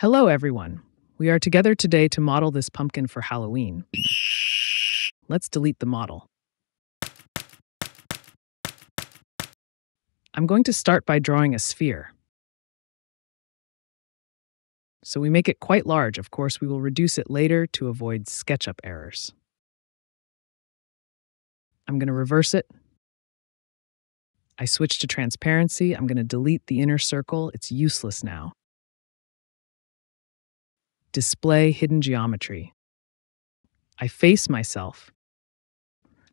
Hello, everyone. We are together today to model this pumpkin for Halloween. Let's delete the model. I'm going to start by drawing a sphere. So we make it quite large. Of course, we will reduce it later to avoid Sketchup errors. I'm going to reverse it. I switch to transparency. I'm going to delete the inner circle. It's useless now. Display hidden geometry. I face myself.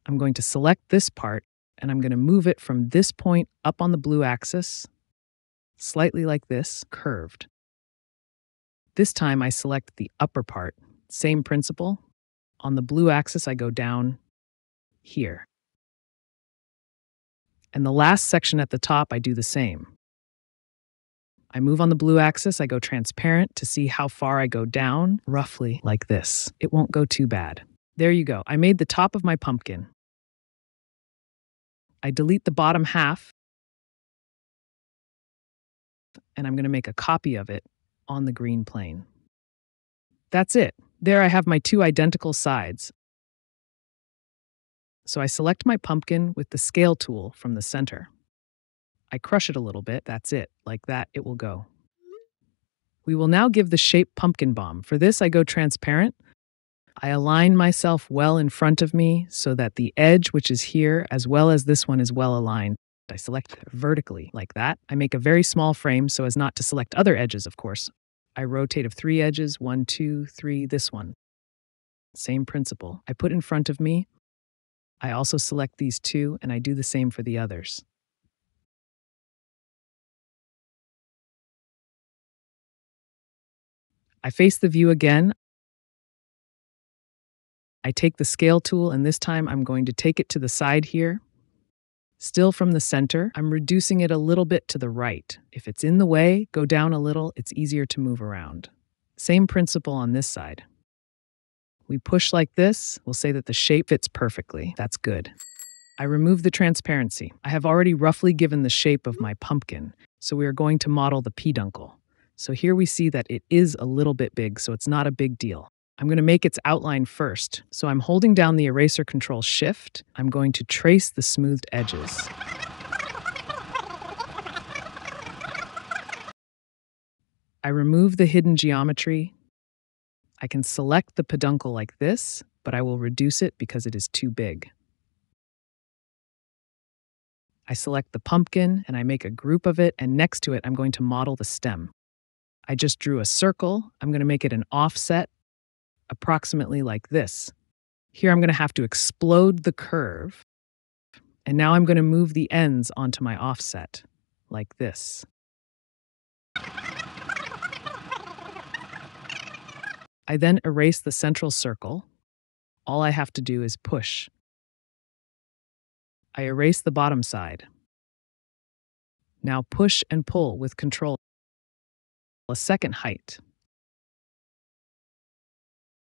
I'm going to select this part and I'm going to move it from this point up on the blue axis, slightly like this, curved. This time I select the upper part. Same principle. On the blue axis, I go down here. And the last section at the top, I do the same. I move on the blue axis, I go transparent to see how far I go down, roughly like this. It won't go too bad. There you go. I made the top of my pumpkin. I delete the bottom half, and I'm going to make a copy of it on the green plane. That's it. There I have my two identical sides. So I select my pumpkin with the scale tool from the center. I crush it a little bit. That's it. Like that, it will go. We will now give the shape pumpkin bomb. For this, I go transparent. I align myself well in front of me so that the edge, which is here, as well as this one, is well aligned. I select vertically like that. I make a very small frame so as not to select other edges, of course. I rotate of 3 edges, 1, 2, 3, this one. Same principle. I put in front of me. I also select these 2, and I do the same for the others. I face the view again. I take the scale tool, and this time I'm going to take it to the side here. Still from the center, I'm reducing it a little bit to the right. If it's in the way, go down a little, it's easier to move around. Same principle on this side. We push like this, we'll say that the shape fits perfectly. That's good. I remove the transparency. I have already roughly given the shape of my pumpkin, so we are going to model the peduncle. So here we see that it is a little bit big, so it's not a big deal. I'm going to make its outline first. So I'm holding down the eraser control shift. I'm going to trace the smoothed edges. I remove the hidden geometry. I can select the peduncle like this, but I will reduce it because it is too big. I select the pumpkin and I make a group of it, and next to it, I'm going to model the stem. I just drew a circle. I'm going to make it an offset, approximately like this. Here I'm going to have to explode the curve, and now I'm going to move the ends onto my offset, like this. I then erase the central circle. All I have to do is push. I erase the bottom side. Now push and pull with control a second height.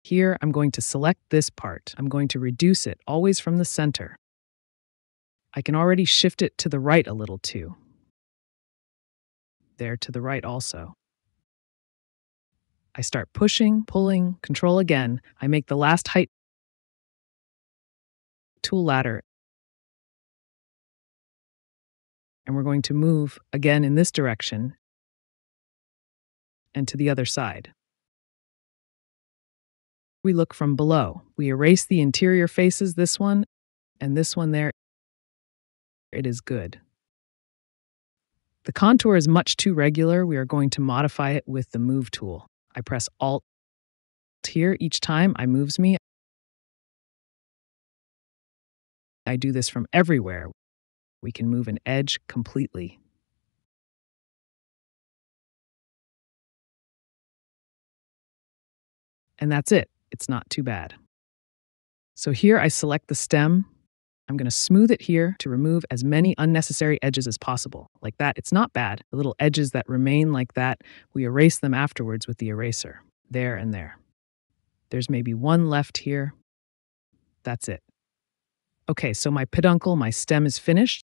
Here, I'm going to select this part. I'm going to reduce it, always from the center. I can already shift it to the right a little too. There to the right also. I start pushing, pulling, control again. I make the last height tool ladder. And we're going to move again in this direction and to the other side. We look from below. We erase the interior faces, this one and this one there. It is good. The contour is much too regular. We are going to modify it with the Move tool. I press Alt here each time it moves me. I do this from everywhere. We can move an edge completely. And that's it. It's not too bad. So here I select the stem. I'm going to smooth it here to remove as many unnecessary edges as possible. Like that, it's not bad. The little edges that remain like that, we erase them afterwards with the eraser. There and there. There's maybe one left here. That's it. Okay, so my peduncle, my stem is finished.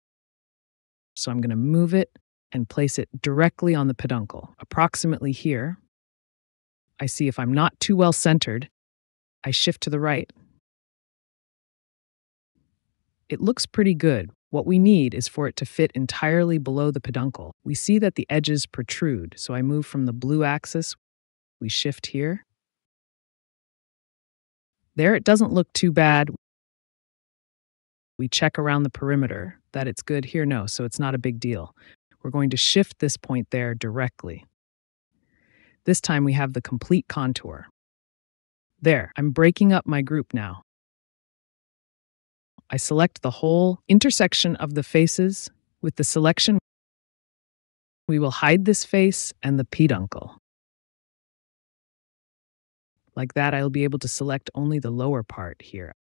So I'm going to move it and place it directly on the peduncle, approximately here. I see if I'm not too well centered, I shift to the right. It looks pretty good. What we need is for it to fit entirely below the peduncle. We see that the edges protrude, so I move from the blue axis. We shift here. There, it doesn't look too bad. We check around the perimeter that it's good here. No, so it's not a big deal. We're going to shift this point there directly. This time we have the complete contour. There, I'm breaking up my group now. I select the whole intersection of the faces. With the selection, we will hide this face and the peduncle. Like that, I'll be able to select only the lower part here.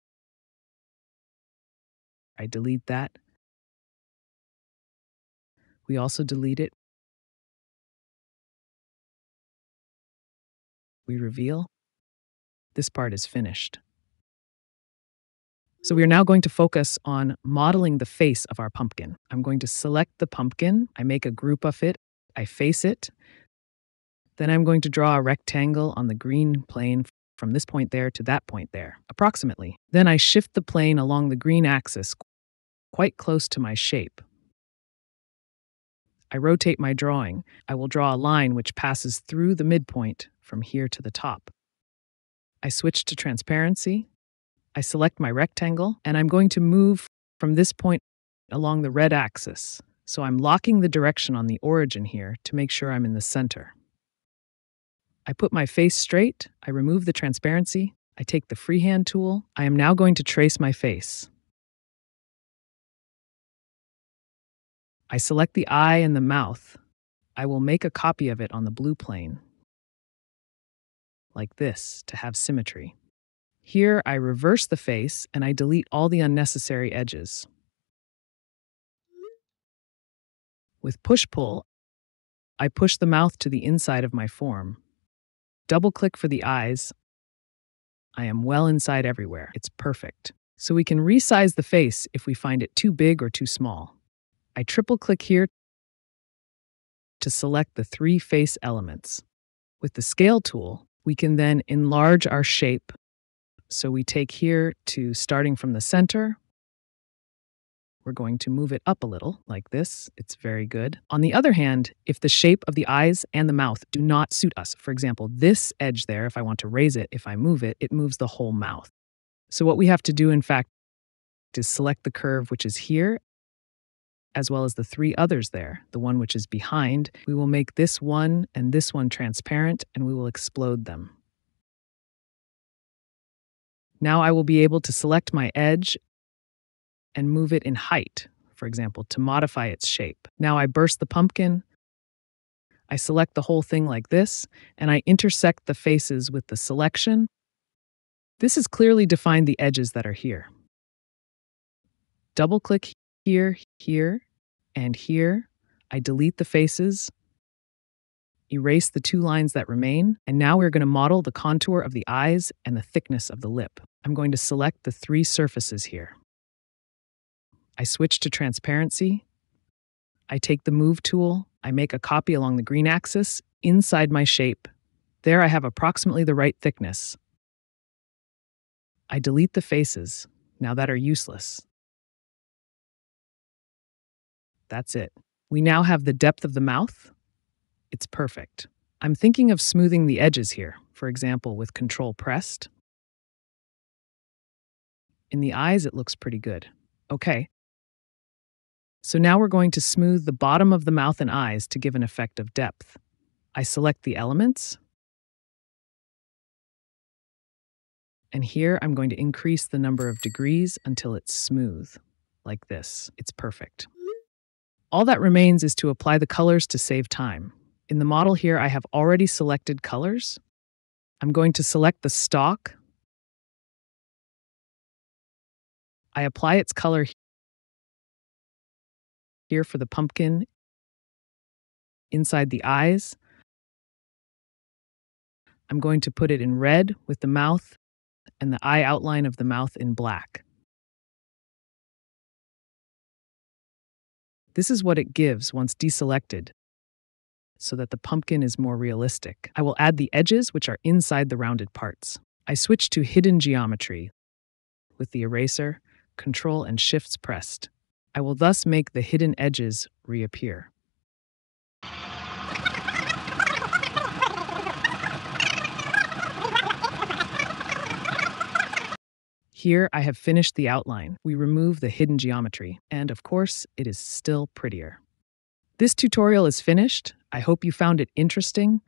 I delete that. We also delete it. We reveal. This part is finished. So we are now going to focus on modeling the face of our pumpkin. I'm going to select the pumpkin. I make a group of it. I face it. Then I'm going to draw a rectangle on the green plane from this point there to that point there, approximately. Then I shift the plane along the green axis quite close to my shape. I rotate my drawing. I will draw a line which passes through the midpoint from here to the top. I switch to transparency. I select my rectangle, and I'm going to move from this point along the red axis. So I'm locking the direction on the origin here to make sure I'm in the center. I put my face straight. I remove the transparency. I take the freehand tool. I am now going to trace my face. I select the eye and the mouth. I will make a copy of it on the blue plane, like this, to have symmetry. Here, I reverse the face and I delete all the unnecessary edges. With push-pull, I push the mouth to the inside of my form. Double-click for the eyes. I am well inside everywhere. It's perfect. So we can resize the face if we find it too big or too small. I triple-click here to select the 3 face elements. With the scale tool, we can then enlarge our shape. So we take here to starting from the center. We're going to move it up a little, like this. It's very good. On the other hand, if the shape of the eyes and the mouth do not suit us, for example, this edge there, if I want to raise it, if I move it, it moves the whole mouth. So what we have to do, in fact, is select the curve which is here, as well as the 3 others there, the one which is behind. We will make this one and this one transparent, and we will explode them. Now I will be able to select my edge and move it in height, for example, to modify its shape. Now I burst the pumpkin. I select the whole thing like this, and I intersect the faces with the selection. This has clearly defined the edges that are here. Double-click here, here, and here. I delete the faces, erase the 2 lines that remain, and now we're going to model the contour of the eyes and the thickness of the lip. I'm going to select the 3 surfaces here. I switch to transparency. I take the move tool. I make a copy along the green axis inside my shape. There I have approximately the right thickness. I delete the faces, now that are useless. That's it. We now have the depth of the mouth. It's perfect. I'm thinking of smoothing the edges here, for example, with Control pressed. In the eyes, it looks pretty good. Okay. So now we're going to smooth the bottom of the mouth and eyes to give an effect of depth. I select the elements. And here I'm going to increase the number of degrees until it's smooth, like this. It's perfect. All that remains is to apply the colors to save time. In the model here, I have already selected colors. I'm going to select the stalk. I apply its color here for the pumpkin, inside the eyes. I'm going to put it in red with the mouth and the eye outline of the mouth in black. This is what it gives once deselected. so that the pumpkin is more realistic. I will add the edges, which are inside the rounded parts. I switch to hidden geometry with the eraser, Control and Shifts pressed. I will thus make the hidden edges reappear. Here I have finished the outline. We remove the hidden geometry, and of course, it is still prettier. This tutorial is finished. I hope you found it interesting.